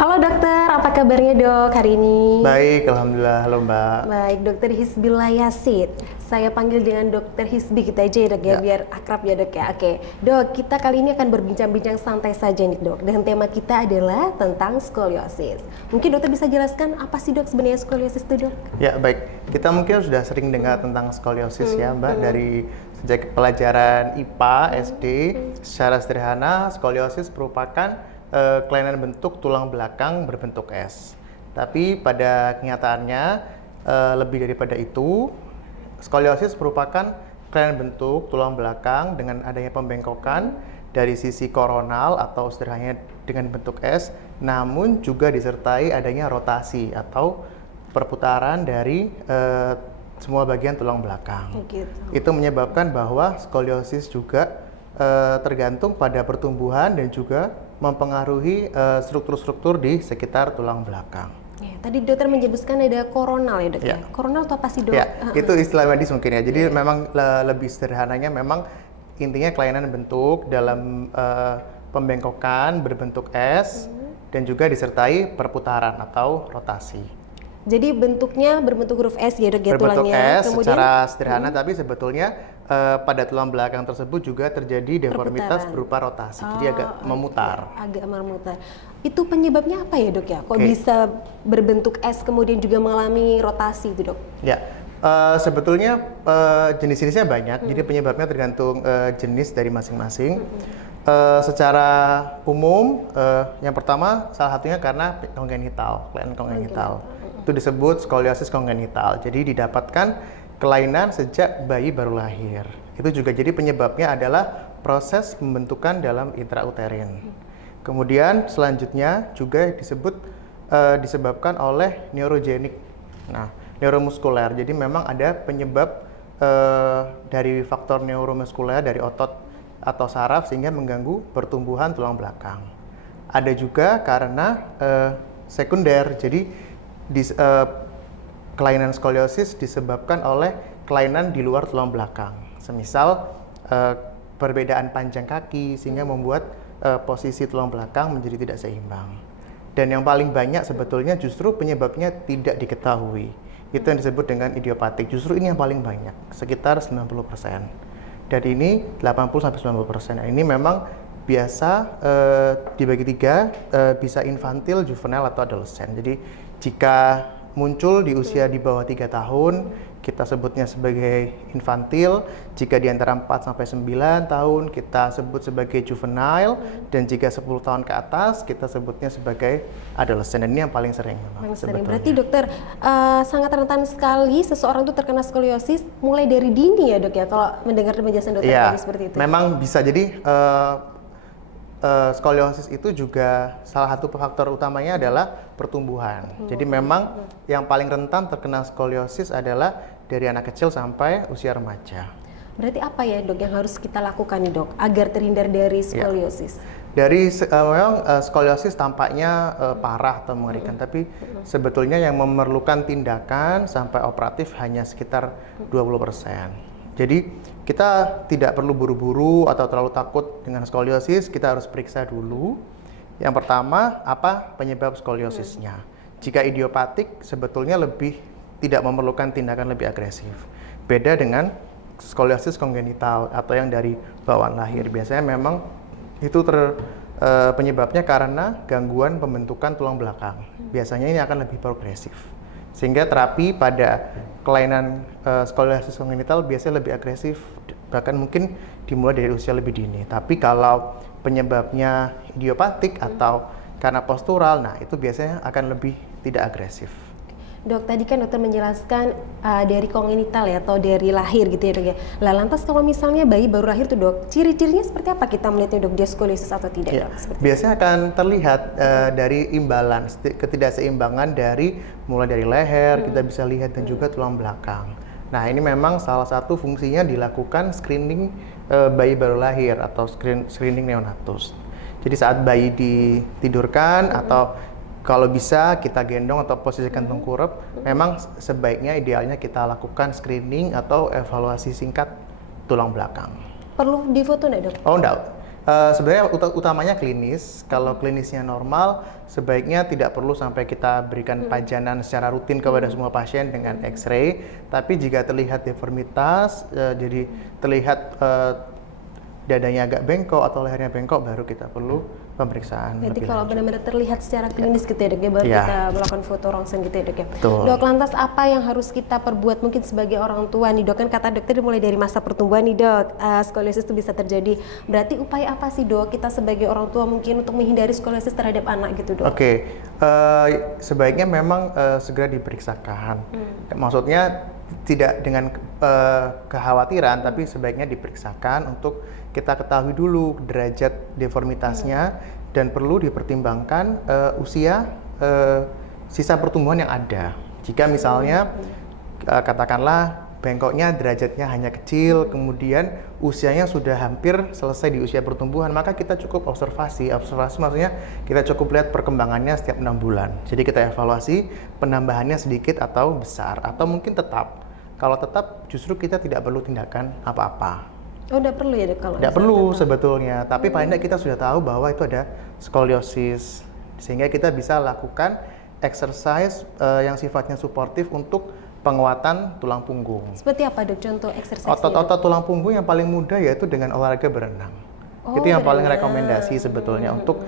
Halo dokter, apa kabarnya dok hari ini? Baik, alhamdulillah. Halo Mbak. Baik, dokter Hisbillah Yasid. Saya panggil dengan dokter Hisbi kita aja ya dok ya, biar akrab ya dok ya. Oke, dok, kita kali ini akan berbincang-bincang santai saja nih dok. Dan tema kita adalah tentang skoliosis. Mungkin dokter bisa jelaskan apa sih dok sebenarnya skoliosis itu dok? Ya baik, kita mungkin sudah sering dengar tentang skoliosis ya Mbak dari sejak pelajaran IPA, SD. Secara sederhana, skoliosis merupakan kelainan bentuk tulang belakang berbentuk S. Tapi pada kenyataannya lebih daripada itu, skoliosis merupakan kelainan bentuk tulang belakang dengan adanya pembengkokan dari sisi koronal atau sederhananya dengan bentuk S, namun juga disertai adanya rotasi atau perputaran dari semua bagian tulang belakang. Gitu. Itu menyebabkan bahwa skoliosis juga tergantung pada pertumbuhan dan juga mempengaruhi struktur-struktur di sekitar tulang belakang. Ya, tadi dokter menyebutkan ada koronal ya dok ya. Koronal itu apa sih dok? Ya, itu istilah medis mungkin ya. Jadi memang lebih sederhananya memang intinya kelainan bentuk dalam pembengkokan berbentuk S dan juga disertai perputaran atau rotasi. Jadi bentuknya berbentuk huruf S ya dok ya Berbentuk tulangnya. S secara sederhana, tapi sebetulnya pada tulang belakang tersebut juga terjadi deformitas berupa rotasi, jadi agak memutar. Agak memutar. Itu penyebabnya apa ya dok ya? Kok bisa berbentuk S kemudian juga mengalami rotasi itu dok? Ya, sebetulnya jenis-jenisnya banyak, jadi penyebabnya tergantung jenis dari masing-masing. Secara umum, yang pertama salah satunya karena kongenital, kelainan kongenital. Itu disebut skoliosis kongenital. Jadi didapatkan kelainan sejak bayi baru lahir. Itu juga jadi penyebabnya adalah proses pembentukan dalam intrauterin. Kemudian selanjutnya juga disebabkan oleh neurogenik. Nah, neuromuskuler. Jadi memang ada penyebab dari faktor neuromuskuler dari otot atau saraf sehingga mengganggu pertumbuhan tulang belakang. Ada juga karena sekunder. Jadi kelainan skoliosis disebabkan oleh kelainan di luar tulang belakang. Semisal perbedaan panjang kaki sehingga membuat posisi tulang belakang menjadi tidak seimbang. Dan yang paling banyak sebetulnya justru penyebabnya tidak diketahui. Itu yang disebut dengan idiopatik. Justru ini yang paling banyak, sekitar 90%. Dan ini 80-90%. Ini memang biasa dibagi tiga, bisa infantil, juvenile, atau adolescent. Jadi jika muncul di usia di bawah 3 tahun, kita sebutnya sebagai infantil. Jika di antara 4-9 tahun, kita sebut sebagai juvenile. Dan jika 10 tahun ke atas, kita sebutnya sebagai adolescent. Dan ini yang paling sering memang. Berarti dokter, sangat rentan sekali seseorang itu terkena skoliosis mulai dari dini ya dok ya, kalau mendengar penjelasan dokter tadi seperti itu. Memang bisa. Jadi skoliosis itu juga salah satu faktor utamanya adalah pertumbuhan. Jadi memang yang paling rentan terkena skoliosis adalah dari anak kecil sampai usia remaja. Berarti apa ya dok yang harus kita lakukan nih dok agar terhindar dari skoliosis? Memang skoliosis tampaknya parah atau mengerikan, tapi sebetulnya yang memerlukan tindakan sampai operatif hanya sekitar 20%. Jadi kita tidak perlu buru-buru atau terlalu takut dengan skoliosis, kita harus periksa dulu. Yang pertama, apa penyebab skoliosisnya? Jika idiopatik, sebetulnya tidak memerlukan tindakan lebih agresif. Beda dengan skoliosis kongenital atau yang dari bawaan lahir. Biasanya memang itu penyebabnya karena gangguan pembentukan tulang belakang. Biasanya ini akan lebih progresif. Sehingga terapi pada kelainan skoliosis kongenital biasanya lebih agresif, bahkan mungkin dimulai dari usia lebih dini. Tapi kalau penyebabnya idiopatik atau karena postural, nah itu biasanya akan lebih tidak agresif. Dok, tadi kan dokter menjelaskan dari kongenital ya, atau dari lahir gitu ya dok ya. Lah lantas kalau misalnya bayi baru lahir tuh dok, ciri-cirinya seperti apa kita melihatnya dok, dia skoliosis atau tidak Ya, dok? biasanya akan terlihat dari imbalans, ketidakseimbangan mulai dari leher, kita bisa lihat, dan juga tulang belakang. Nah ini memang salah satu fungsinya dilakukan screening bayi baru lahir atau screening neonatus. Jadi saat bayi ditidurkan atau kalau bisa kita gendong atau posisikan tengkurap, memang sebaiknya idealnya kita lakukan screening atau evaluasi singkat tulang belakang. Perlu difoto nggak dok? Oh enggak, Sebenarnya utamanya klinis. Kalau klinisnya normal, sebaiknya tidak perlu sampai kita berikan pajanan secara rutin kepada semua pasien dengan X-ray. Tapi jika terlihat deformitas, jadi terlihat dadanya agak bengkok atau lehernya bengkok, baru kita perlu pemeriksaan. Jadi lebih kalau lanjut. benar-benar terlihat secara klinis gitu ya dok ya, baru Ya. kita melakukan foto ronsen gitu ya dok ya. Betul. Dok, lantas apa yang harus kita perbuat mungkin sebagai orang tua nih dok? Kan kata dokter mulai dari masa pertumbuhan nih dok, skoliosis itu bisa terjadi. Berarti upaya apa sih dok kita sebagai orang tua mungkin untuk menghindari skoliosis terhadap anak gitu dok? Oke, sebaiknya memang segera diperiksakan. Maksudnya tidak dengan kekhawatiran, tapi sebaiknya diperiksakan untuk kita ketahui dulu derajat deformitasnya dan perlu dipertimbangkan usia sisa pertumbuhan yang ada. Jika misalnya katakanlah bengkoknya derajatnya hanya kecil, kemudian usianya sudah hampir selesai di usia pertumbuhan, maka kita cukup observasi. Observasi maksudnya kita cukup lihat perkembangannya setiap 6 bulan. Jadi kita evaluasi penambahannya sedikit atau besar, atau mungkin tetap. Kalau tetap justru kita tidak perlu tindakan apa-apa. Oh, udah perlu ya dok kalau Tidak misalnya perlu tetap? sebetulnya, tapi paling tidak kita sudah tahu bahwa itu ada skoliosis, sehingga kita bisa lakukan exercise yang sifatnya suportif untuk penguatan tulang punggung. Seperti apa dok contoh exercise-nya? Otot-otot tulang punggung yang paling mudah yaitu dengan olahraga berenang. Oh, Itu yang paling berenang. rekomendasi sebetulnya untuk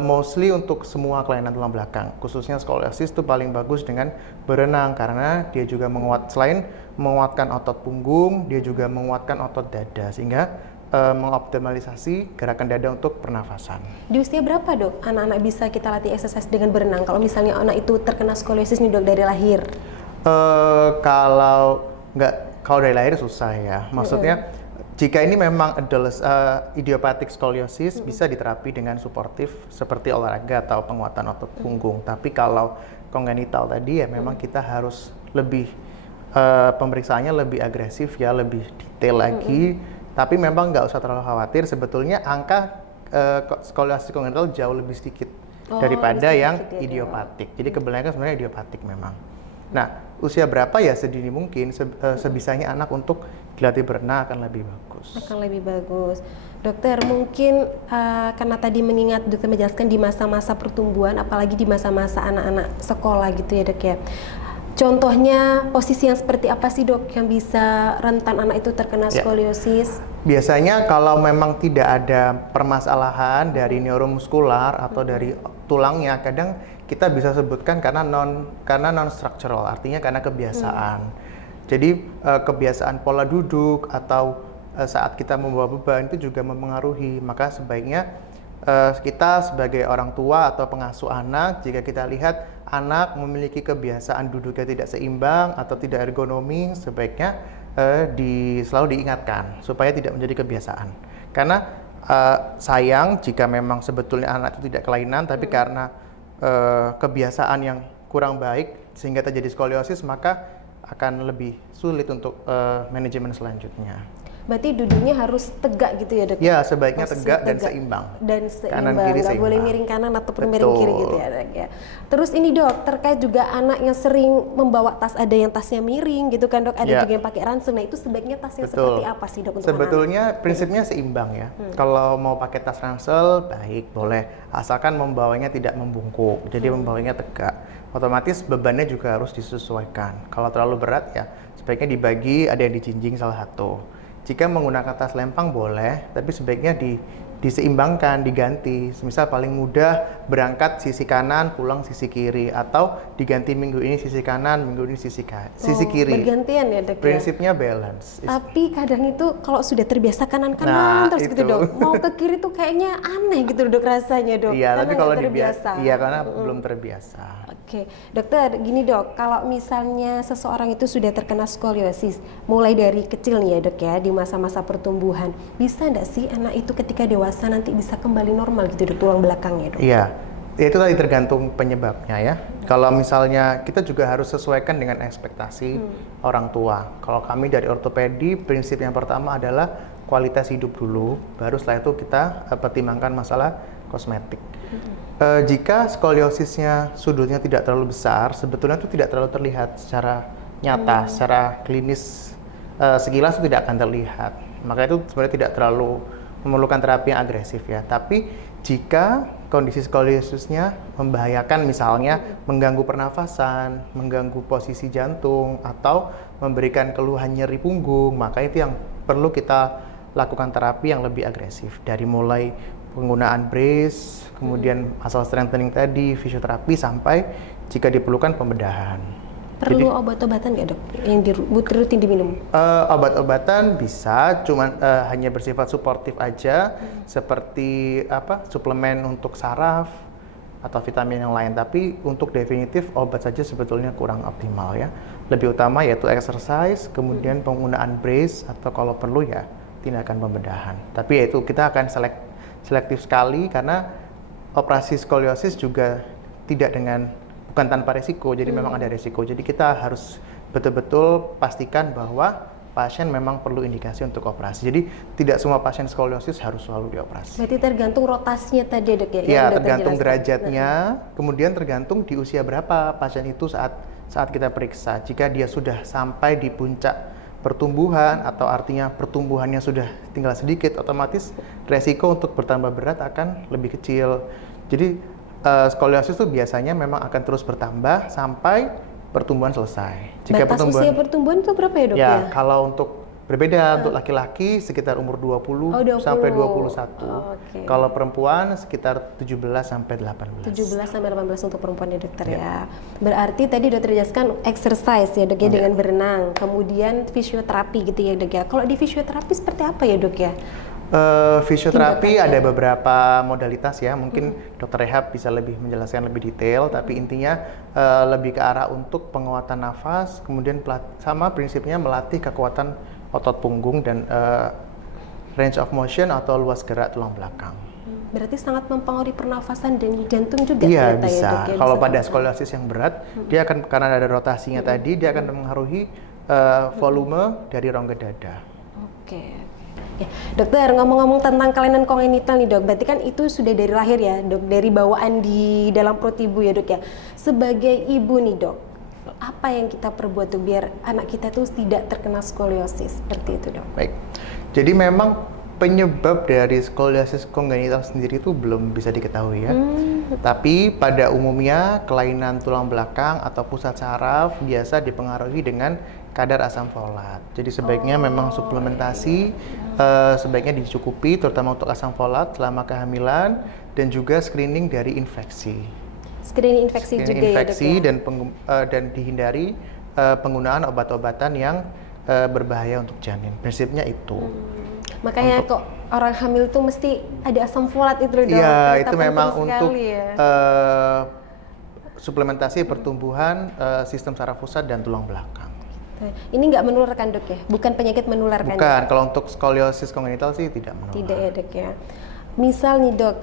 mostly untuk semua kelainan tulang belakang, khususnya skoliosis itu paling bagus dengan berenang karena dia juga selain menguatkan otot punggung, dia juga menguatkan otot dada sehingga mengoptimalisasi gerakan dada untuk pernafasan. Di usia berapa dok anak-anak bisa kita latih exercise dengan berenang? Kalau misalnya anak itu terkena skoliosis nih dok dari lahir? Kalau dari lahir susah ya. Maksudnya jika ini memang idiopathic scoliosis bisa diterapi dengan suportif seperti olahraga atau penguatan otot punggung. Tapi kalau kongenital tadi ya memang kita harus lebih pemeriksaannya lebih agresif ya, lebih detail lagi. Tapi memang nggak usah terlalu khawatir. Sebetulnya angka skoliosis kongenital jauh lebih sedikit daripada lebih yang sedikit ya, idiopatik. Jadi kebanyakan sebenarnya idiopatik memang. Nah, usia berapa ya sedini mungkin sebisanya anak untuk dilatih berenang akan lebih bagus. Akan lebih bagus. Dokter, mungkin karena tadi mengingat dokter menjelaskan di masa-masa pertumbuhan, apalagi di masa-masa anak-anak sekolah gitu ya dok ya. Contohnya posisi yang seperti apa sih dok yang bisa rentan anak itu terkena skoliosis? Biasanya kalau memang tidak ada permasalahan dari neuromuskular atau dari tulangnya, kadang kita bisa sebutkan karena non structural, artinya karena kebiasaan. Jadi kebiasaan pola duduk atau saat kita membawa beban itu juga mempengaruhi. Maka sebaiknya kita sebagai orang tua atau pengasuh anak, jika kita lihat anak memiliki kebiasaan duduknya tidak seimbang atau tidak ergonomi, sebaiknya selalu diingatkan supaya tidak menjadi kebiasaan. Karena sayang jika memang sebetulnya anak itu tidak kelainan, tapi karena kebiasaan yang kurang baik sehingga terjadi skoliosis, maka akan lebih sulit untuk manajemen selanjutnya. Berarti duduknya harus tegak gitu ya dok? Ya, sebaiknya Posisi tegak dan seimbang. Dan seimbang, Kanan kiri nggak boleh seimbang. miring kanan ataupun Betul. miring kiri gitu ya dok ya. Terus ini dok, terkait juga anak yang sering membawa tas, ada yang tasnya miring gitu kan dok, ada Ya. juga yang pakai ransel. Nah itu sebaiknya tasnya Betul. seperti apa sih dok untuk Sebetulnya prinsipnya seimbang ya. Kalau mau pakai tas ransel, baik, boleh. Asalkan membawanya tidak membungkuk, jadi membawanya tegak. Otomatis bebannya juga harus disesuaikan. Kalau terlalu berat ya, sebaiknya dibagi, ada yang dijinjing salah satu. Jika menggunakan tas lempang boleh, tapi sebaiknya diseimbangkan, diganti. Misal paling mudah berangkat sisi kanan, pulang sisi kiri, atau diganti minggu ini sisi kanan, minggu ini sisi kiri. Bergantian ya dok ya? Prinsipnya balance. Tapi kadang itu kalau sudah terbiasa kanan-kanan Nah, terus gitu itu. dok, mau ke kiri tuh kayaknya aneh gitu dok rasanya dok. Iya, Karena tapi kalau nggak terbiasa. iya karena belum terbiasa. Oke, dokter, gini dok, kalau misalnya seseorang itu sudah terkena skoliosis, mulai dari kecil nih ya dok ya, di masa-masa pertumbuhan, bisa nggak sih anak itu ketika dewasa nanti bisa kembali normal gitu dok, tulang belakangnya dok? Iya, itu tadi tergantung penyebabnya ya. Kalau misalnya kita juga harus sesuaikan dengan ekspektasi orang tua. Kalau kami dari ortopedi, prinsip yang pertama adalah kualitas hidup dulu, baru setelah itu kita pertimbangkan masalah kosmetik. Jika skoliosisnya sudutnya tidak terlalu besar, sebetulnya itu tidak terlalu terlihat secara nyata, secara klinis sekilas itu tidak akan terlihat. Maka itu sebenarnya tidak terlalu memerlukan terapi yang agresif ya. Tapi jika kondisi skoliosisnya membahayakan, misalnya mengganggu pernafasan, mengganggu posisi jantung, atau memberikan keluhan nyeri punggung, maka itu yang perlu kita lakukan terapi yang lebih agresif. Dari mulai penggunaan brace, kemudian muscle strengthening tadi, fisioterapi, sampai jika diperlukan pembedahan. Perlu obat-obatan nggak dok yang rutin diminum? Obat-obatan bisa, cuman hanya bersifat suportif aja, seperti suplemen untuk saraf atau vitamin yang lain. Tapi untuk definitif obat saja sebetulnya kurang optimal ya. Lebih utama yaitu exercise, kemudian penggunaan brace, atau kalau perlu ya tindakan pembedahan. Tapi yaitu kita akan selektif sekali, karena operasi skoliosis juga bukan tanpa resiko, jadi memang ada resiko. Jadi kita harus betul-betul pastikan bahwa pasien memang perlu indikasi untuk operasi. Jadi tidak semua pasien skoliosis harus selalu dioperasi. Berarti tergantung rotasinya tadi dok ya? Ya, tergantung derajatnya, kemudian tergantung di usia berapa pasien itu saat kita periksa. Jika dia sudah sampai di puncak pertumbuhan, atau artinya pertumbuhannya sudah tinggal sedikit, otomatis resiko untuk bertambah berat akan lebih kecil. Jadi skoliosis itu biasanya memang akan terus bertambah sampai pertumbuhan selesai. Batas usia pertumbuhan itu berapa ya dok ya? Kalau untuk berbeda, untuk laki-laki sekitar umur 20 sampai 21. Okay. Kalau perempuan sekitar 17 sampai 18. 17 sampai 18 untuk perempuan ya dokter ya. Berarti tadi dokter jelaskan exercise ya dok ya, dengan berenang, kemudian fisioterapi gitu ya dok ya. Kalau di fisioterapi seperti apa ya dok ya? Fisioterapi ada beberapa modalitas ya, mungkin dokter rehab bisa lebih menjelaskan lebih detail, tapi intinya lebih ke arah untuk penguatan nafas, kemudian sama prinsipnya melatih kekuatan otot punggung dan range of motion atau luas gerak tulang belakang. Berarti sangat mempengaruhi pernafasan dan jantung juga. Iya bisa. Ya, dok, ya, kalau pada skoliosis yang berat, dia akan, karena ada rotasinya tadi, dia akan mempengaruhi volume dari rongga dada. Oke. Ya, dokter, ngomong-ngomong tentang kelainan kongenital nih dok, berarti kan itu sudah dari lahir ya dok, dari bawaan di dalam perut ibu ya dok ya. Sebagai ibu nih dok, apa yang kita perbuat tuh biar anak kita tuh tidak terkena skoliosis seperti itu dok? Baik, jadi memang penyebab dari skoliosis kongenital sendiri itu belum bisa diketahui ya. Tapi pada umumnya kelainan tulang belakang atau pusat saraf biasa dipengaruhi dengan kadar asam folat. Jadi sebaiknya memang suplementasi sebaiknya dicukupi, terutama untuk asam folat selama kehamilan, dan juga screening dari infeksi. Screening infeksi juga infeksi ya dok ya? dan dihindari penggunaan obat-obatan yang berbahaya untuk janin. Prinsipnya itu. Makanya kok orang hamil tuh mesti ada asam folat itu dok. Iya, itu memang untuk ya. suplementasi pertumbuhan sistem saraf pusat dan tulang belakang. Ini nggak menularkan dok ya? Bukan penyakit menularkan? Bukan, kalau untuk skoliosis kongenital sih tidak menular. Tidak ya dok ya. Misal nih dok,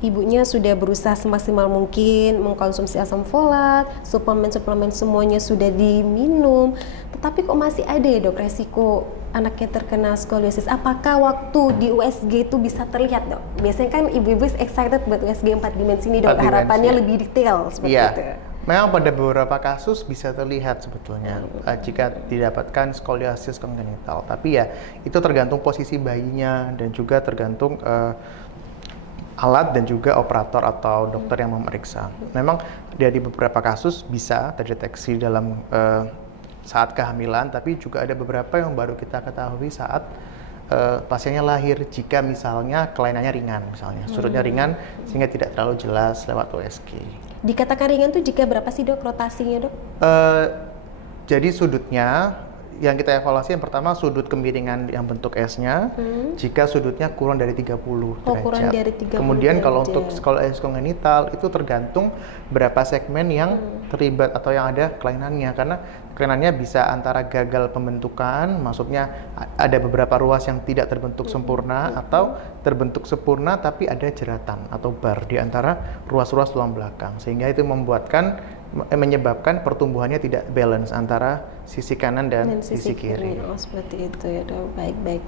ibunya sudah berusaha semaksimal mungkin mengkonsumsi asam folat, suplemen-suplemen semuanya sudah diminum, tetapi kok masih ada ya dok resiko anaknya terkena skoliosis. Apakah waktu di USG itu bisa terlihat dok? Biasanya kan ibu-ibu excited buat USG 4 dimensi nih dok, harapannya lebih detail seperti itu. Memang pada beberapa kasus bisa terlihat sebetulnya jika didapatkan skoliosis kongenital. Tapi ya itu tergantung posisi bayinya dan juga tergantung alat dan juga operator atau dokter yang memeriksa. Memang dari beberapa kasus bisa terdeteksi dalam saat kehamilan, tapi juga ada beberapa yang baru kita ketahui saat pasiennya lahir, jika misalnya kelainannya ringan, misalnya surutnya ringan sehingga tidak terlalu jelas lewat USG. Dikatakan ringan tuh jika berapa sih dok rotasinya dok? Jadi sudutnya yang kita evaluasi yang pertama sudut kemiringan yang bentuk S-nya, jika sudutnya kurang dari 30 derajat. Kurang dari 30 Kemudian derajat. kalau untuk skoliosis kongenital itu tergantung berapa segmen yang terlibat atau yang ada kelainannya, karena kelainannya bisa antara gagal pembentukan, maksudnya ada beberapa ruas yang tidak terbentuk sempurna, atau terbentuk sempurna tapi ada jeratan atau bar di antara ruas-ruas tulang belakang, sehingga itu menyebabkan pertumbuhannya tidak balance antara sisi kanan dan sisi kiri. Oh seperti itu ya dok, baik-baik.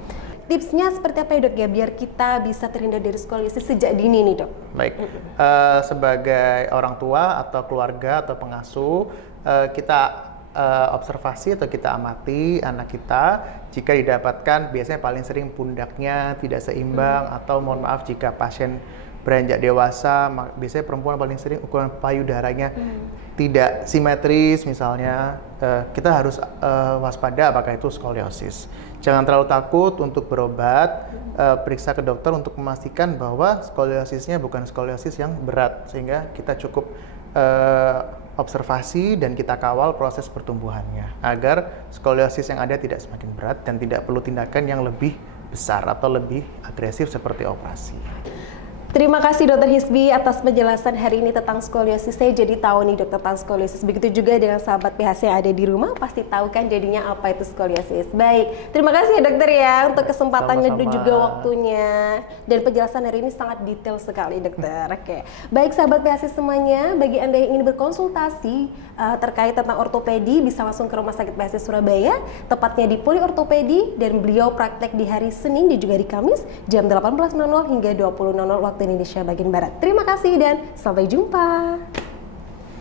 Tipsnya seperti apa ya dok ya biar kita bisa terhindar dari skoliosis sejak dini nih dok? Baik, sebagai orang tua atau keluarga atau pengasuh, kita observasi atau kita amati anak kita, jika didapatkan biasanya paling sering pundaknya tidak seimbang, atau mohon maaf jika pasien beranjak dewasa, biasanya perempuan paling sering ukuran payudaranya tidak simetris misalnya, kita harus waspada apakah itu skoliosis. Jangan terlalu takut untuk berobat, periksa ke dokter untuk memastikan bahwa skoliosisnya bukan skoliosis yang berat, sehingga kita cukup observasi dan kita kawal proses pertumbuhannya agar skoliosis yang ada tidak semakin berat dan tidak perlu tindakan yang lebih besar atau lebih agresif seperti operasi. Terima kasih Dokter Hisbi atas penjelasan hari ini tentang skoliosis. Saya jadi tahu nih dokter tentang skoliosis. Begitu juga dengan sahabat PHC yang ada di rumah, pasti tahu kan jadinya apa itu skoliosis. Baik, terima kasih ya dokter ya untuk kesempatannya dan juga waktunya. Dan penjelasan hari ini sangat detail sekali dokter. Oke, baik sahabat PHC semuanya, bagi Anda yang ingin berkonsultasi terkait tentang ortopedi, bisa langsung ke Rumah Sakit PHC Surabaya, tepatnya di Poli Ortopedi, dan beliau praktek di hari Senin dan juga di Kamis jam 18.00 hingga 20.00 waktu Indonesia bagian Barat. Terima kasih dan sampai jumpa.